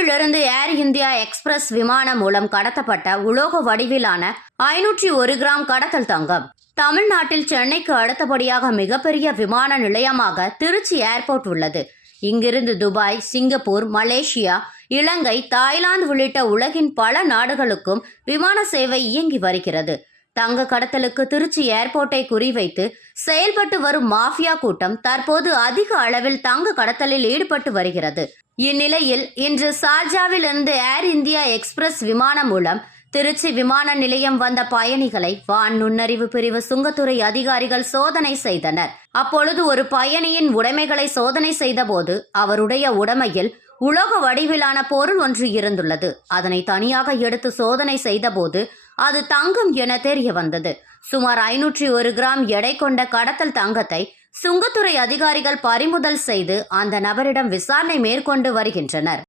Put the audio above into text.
ஷார்ஜாவிலிருந்து ஏர் India express விமானம் மூலம் கடத்தப்பட்ட உலோக வடிவிலான ஐநூற்றி ஒரு கிராம் கடத்தல் தங்கம். தமிழ்நாட்டில் சென்னைக்கு அடுத்தபடியாக மிகப்பெரிய விமான நிலையமாக திருச்சி ஏர்போர்ட் உள்ளது. இங்கிருந்து Dubai Singapore Malaysia Ilangai Thailand உள்ளிட்ட உலகின் பல நாடுகளுக்கும் விமான சேவை இயங்கி வருகிறது. தங்க கடத்தலுக்கு திருச்சி ஏர்போர்ட்டை குறிவைத்து செயல்பட்டு வரும் மாஃபியா கூட்டம் தற்போது அதிக அளவில் தங்க கடத்தலில் ஈடுபட்டு வருகிறது. இந்நிலையில் இன்று சார்ஜாவிலிருந்து ஏர் இந்தியா எக்ஸ்பிரஸ் விமானம் மூலம் திருச்சி விமான நிலையம் வந்த பயணிகளை வான் நுண்ணறிவு பிரிவு சுங்கத்துறை அதிகாரிகள் சோதனை செய்தனர். அப்பொழுது ஒரு பயணியின் உடைமைகளை சோதனை செய்தபோது அவருடைய உடைமையில் உலோக வடிவிலான பொருள் ஒன்று இருந்துள்ளது. அதனை தனியாக எடுத்து சோதனை செய்தபோது அது தங்கம் என தெரிய வந்தது. சுமார் ஐநூற்றி ஒரு கிராம் எடை கொண்ட கடத்தல் தங்கத்தை சுங்கத்துறை அதிகாரிகள் பறிமுதல் செய்து அந்த நபரிடம் விசாரணை மேற்கொண்டு வருகின்றனர்.